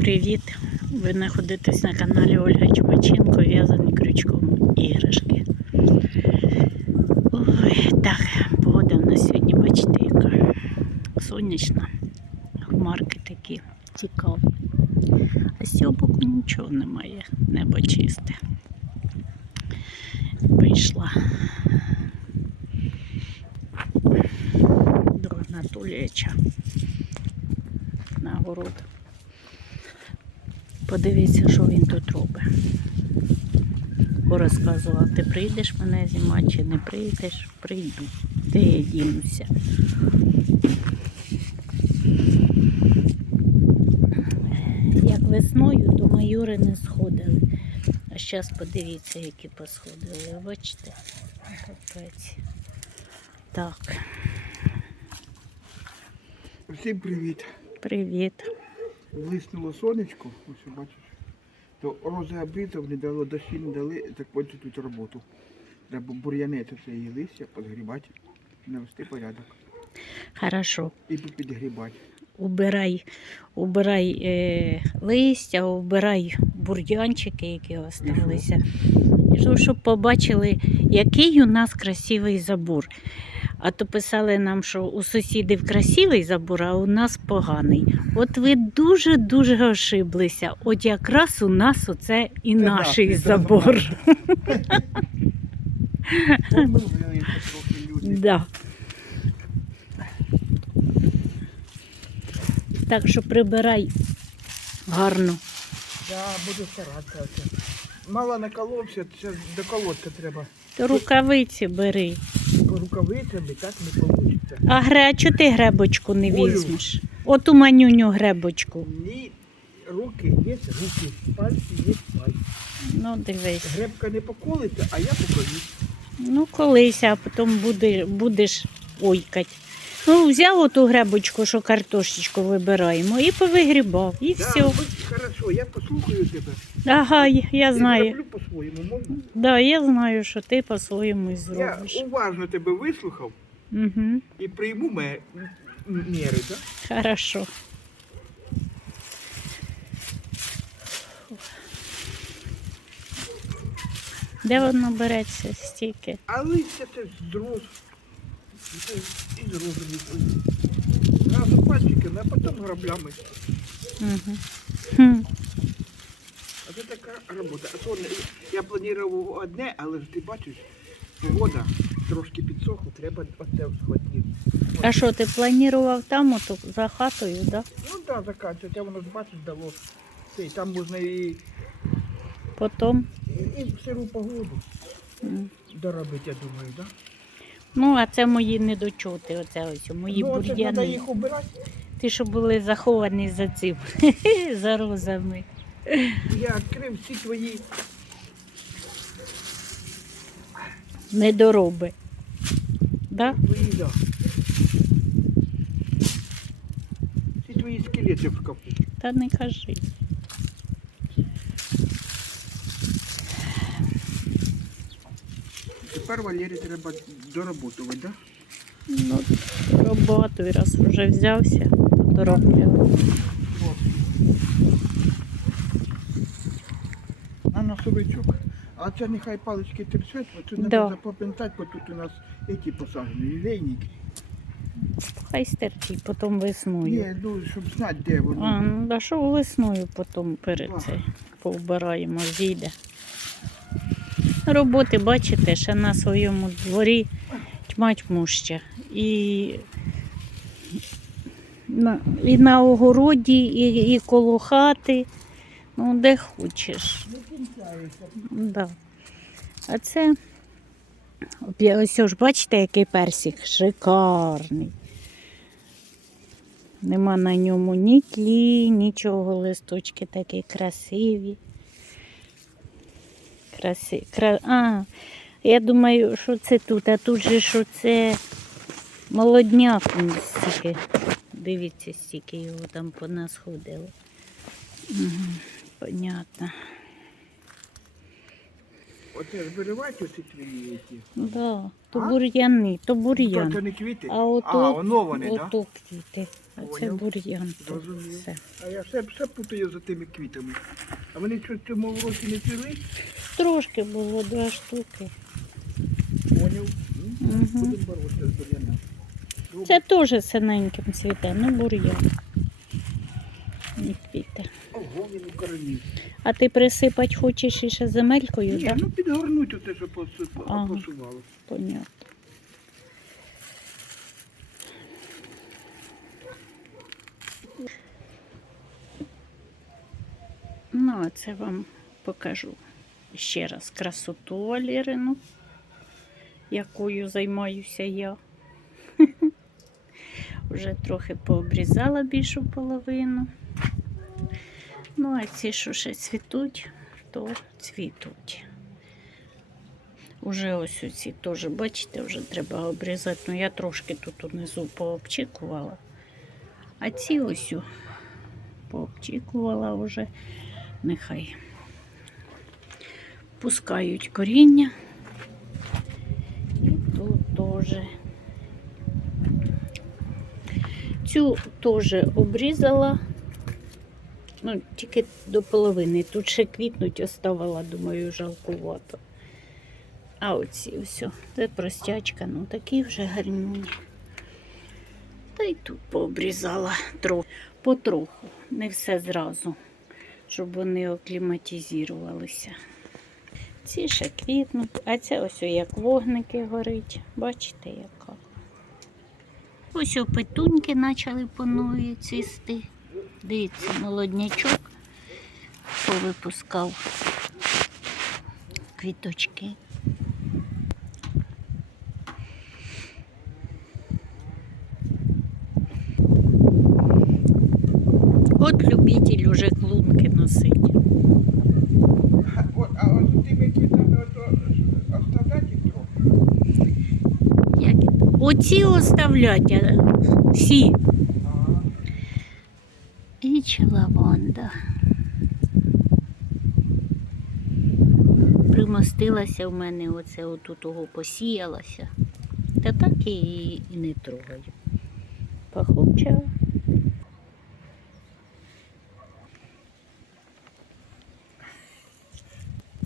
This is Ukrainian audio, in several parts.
Привіт! Ви знаходитесь на каналі Ольга Чумаченко, в'язані крючком іграшки. Ой, так, погода в нас сьогодні, бачите, яка сонячна. Хмарки такі цікаві. А з цього боку нічого немає, небо чисте. Вийшла до Анатолійовича на город. Подивіться, що він тут робить. Бо розказував, ти прийдеш мене знімати чи не прийдеш, прийду. Де я дінуся? Як весною, то майори не сходили. А зараз подивіться, які посходили. Бачите? Капець. Так, Всім привіт. привіт. Блиснуло сонечко, ось бачиш. То рози обрізав, не дало дощі, не дали, закончу тут роботу. Треба бур'янети це її листя, підгрібати, навести порядок. Хорошо. І підгрібати. Убирай, убирай е, листя, убирай бур'янчики, які залишилися. Щоб побачили, який у нас красивий забор. А то писали нам, що у сусідів красивий забор, а у нас поганий. От ви дуже-дуже ошиблися. От якраз у нас оце і Це наш це забор. Да. Так що прибирай гарно. Да, буду старатися. Мало наколовся, це доколоться треба. То рукавиці бери. Рукавицями так не вийде. А гре, а чого ти гребочку не Ой. візьмеш? Оту манюню гребочку. Ні, руки є руки, пальці є пальці. Ну, дивись. Гребка не поколиться, а я поколю. Ну, колись, а потім буде, будеш ойкать. Ну, взяв оту гребочку, що картошечку вибираємо, і повигрібав, і Да, все. Хорошо, я послухаю тебе. Ага, я Я знаю. зроблю по-своєму, можна? Да, я знаю, що ти по-своєму і Я зробиш. уважно тебе вислухав Угу. і прийму ме- м- міри, так? Хорошо. Де воно береться стільки? А листя це зрос. Це І зрозумів. Зразу пальчиками, а потім граблями. Угу. Хм. А це така робота. А то я планував одне, але ж ти бачиш, погода трошки підсохла, треба оце схватити. А що, ти планував там, ото, за хатою, да? Ну так, да, заканчувати, а воно ж бачиш дало. Це, і там можна і, Потім. і, і в сиру погоду М. доробити, я думаю, так? Да? Ну, а це мої недочоти, оце ось мої ну, бур'яни. Ті, що були заховані за цим, за розами. Я відкрив всі твої Недороби. Да? Твої, да. Всі твої скелети в шкафу. Та не кажи. Тепер Валері треба доработувати, так? Ну, роботу раз вже взявся, то доробляв. На. А це нехай палички терчать, бо це Да. треба запам'ятати, бо тут у нас які посаджені, лейники. Хай стерчить, потім весною. Ні, ну, щоб знати, де воно. А, ну, да що весною потім перед Ага. це повбираємо, зійде. Роботи, бачите, ще на своєму дворі тьма тьмуща. І на, і на огороді, і, і коло хати. Ну, де хочеш. Да. А це ось ж бачите, який персик шикарний. Нема на ньому ні тлі, нічого, листочки такі красиві. Краси... Кра... А, я думаю, що це тут, а тут же що це молодняк стільки. Дивіться, стільки його там понасходило. Угу, понятно. оце збивати оці твої які. Да, то А? бур'яни, то То бур'ян. не квіти? А ото, а воно вони, так? Да? ото квіти. А це Поняв. бур'ян. то Зрозумів. все. А я все, все путаю за тими квітами. А вони що в цьому році не цвіли? Трошки було два штуки. Поняв. Мгм. Будемо боротися з бур'яном. Добре. Це теж синеньким цвіте, ну бур'ян. Не квіти. Ого, він у короні. А ти присипати хочеш іще земелькою, Ні, так? ну підгорнуть оте, що посипало, Ага. посувало. Понятно. Ну, а це вам покажу ще раз красоту Валерину, якою займаюся я. Вже трохи пообрізала більшу половину. Ну, а ці, що ще цвітуть, то цвітуть. Уже ось оці теж, бачите, вже треба обрізати. Ну я трошки тут унизу пообчікувала. А ці ось пообчікувала вже. Нехай пускають коріння. І тут теж. Цю теж обрізала. Ну, тільки до половини. Тут ще квітнуть оставила, думаю, жалкувато. А оці о, це простячка, ну такі вже гарні. Та й тут пообрізала трохи, потроху, не все зразу, щоб вони окліматизувалися. Ці ще квітнуть, а це ось як вогники горить. Бачите, яка. Ось петуньки почали по новій цвісти. Дивіться, молоднячок повипускав квіточки. От любитель уже клунки носить. А, от, тими квітами ото оставляти їх трохи. Оці оставлять всі. І лаванда. Примостилася в мене оце отут того посіялася. Та так і, і не трогаю. Пахуча.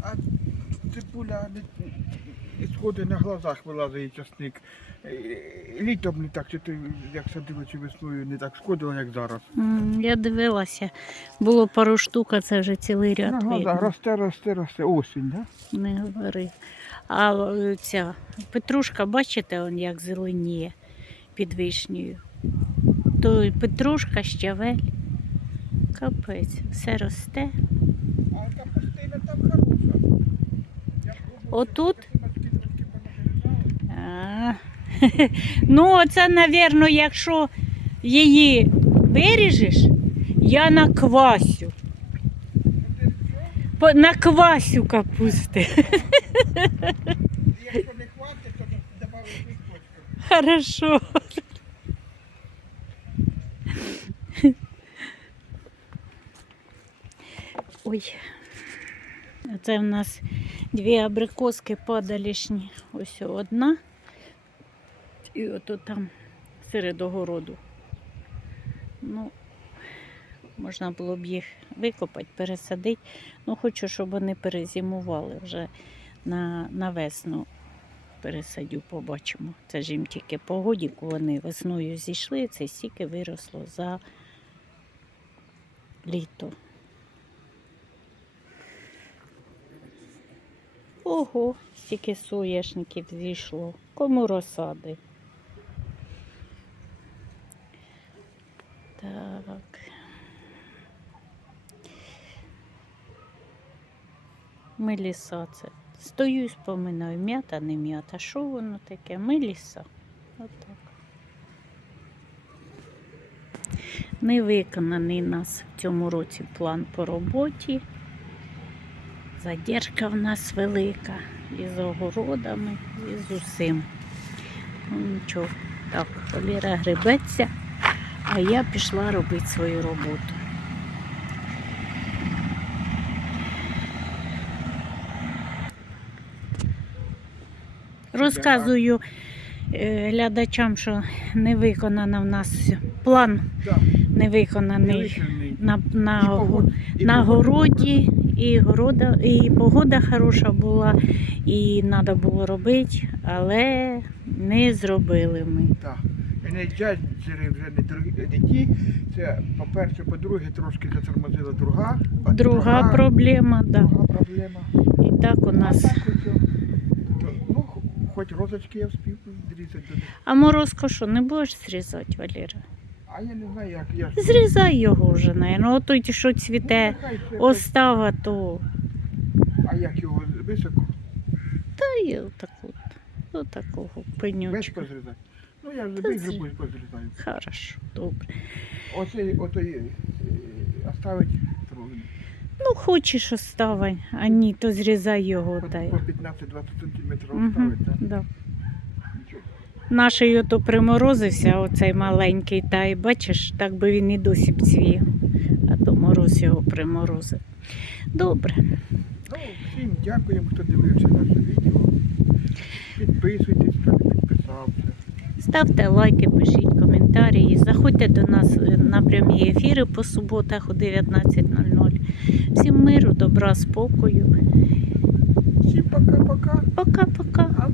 А цибуля сходить на глазах вилазить часник. Е, Літом не так, чи ти, як садила чи весною, не так шкодило, як зараз. Я дивилася, було пару штук, а це вже цілий ряд. На глазах росте, росте, росте. Осінь, да? Не говори. А е, ця петрушка, бачите, он як зеленіє під вишнею. То і петрушка, щавель. Капець, все росте. А та пустина там хороша. Я пробував, Отут? А, ну, це, напевно, якщо її виріжеш, я наквасю. По- Наквасю капусти. Якщо не хватить, то додав листочка. Хорошо. Ой. Це в нас дві абрикоски падалішні. Ось одна. І ото там серед огороду. Ну, можна було б їх викопати, пересадити. Ну, хочу, щоб вони перезимували вже на, на весну пересадю, побачимо. Це ж їм тільки по годіку вони весною зійшли, це стільки виросло за літо. Ого, стільки соняшників зійшло. Кому розсади? Так. Меліса це. Стою і споминаю, м'ята, не м'ята. Що воно таке? Меліса. Отак. Не виконаний нас в цьому році план по роботі. Задержка в нас велика і з огородами, і з усім. Ну нічого. Так, Валера гребеться, а я пішла робити свою роботу. Розказую е, глядачам, що не виконано в нас план не виконаний на, на, і на городі, і, города, і погода хороша була, і треба було робити, але не зробили ми. Так. І не джазери вже не, ті. Це, по-перше, по-друге, трошки затормозила друга. а Друга проблема, да. друга проблема. І так у А нас. так ну, хоч розочки я встиг зрізати. А морозко що, не будеш зрізати, Валера? А я не знаю, як я Зрізай його вже, наверное. Отой, що цвіте, Ну, нехай це- остава, то А як його високо? та й отак от, отакого Весь пенючка. позрізати. Ну я вже Та це- позрізаю. Хорошо, добре. Оцей, отой, е, оставить трохи. Ну, хочеш оставай, а ні, то зрізай його. Та... й- По 15-20 сантиметрів Мгм, оставить, так? да. Наший ото приморозився, оцей маленький, та й бачиш, так би він і досі б цвів, а то мороз його приморозив. Добре, Ну, всім дякуємо, хто дивився наше відео. Підписуйтесь, хто не підписався. ставте лайки, пишіть коментарі, заходьте до нас е, на прямі ефіри по суботах о 19.00. Всім миру, добра, спокою. Всім пока-пока. Пока-пока.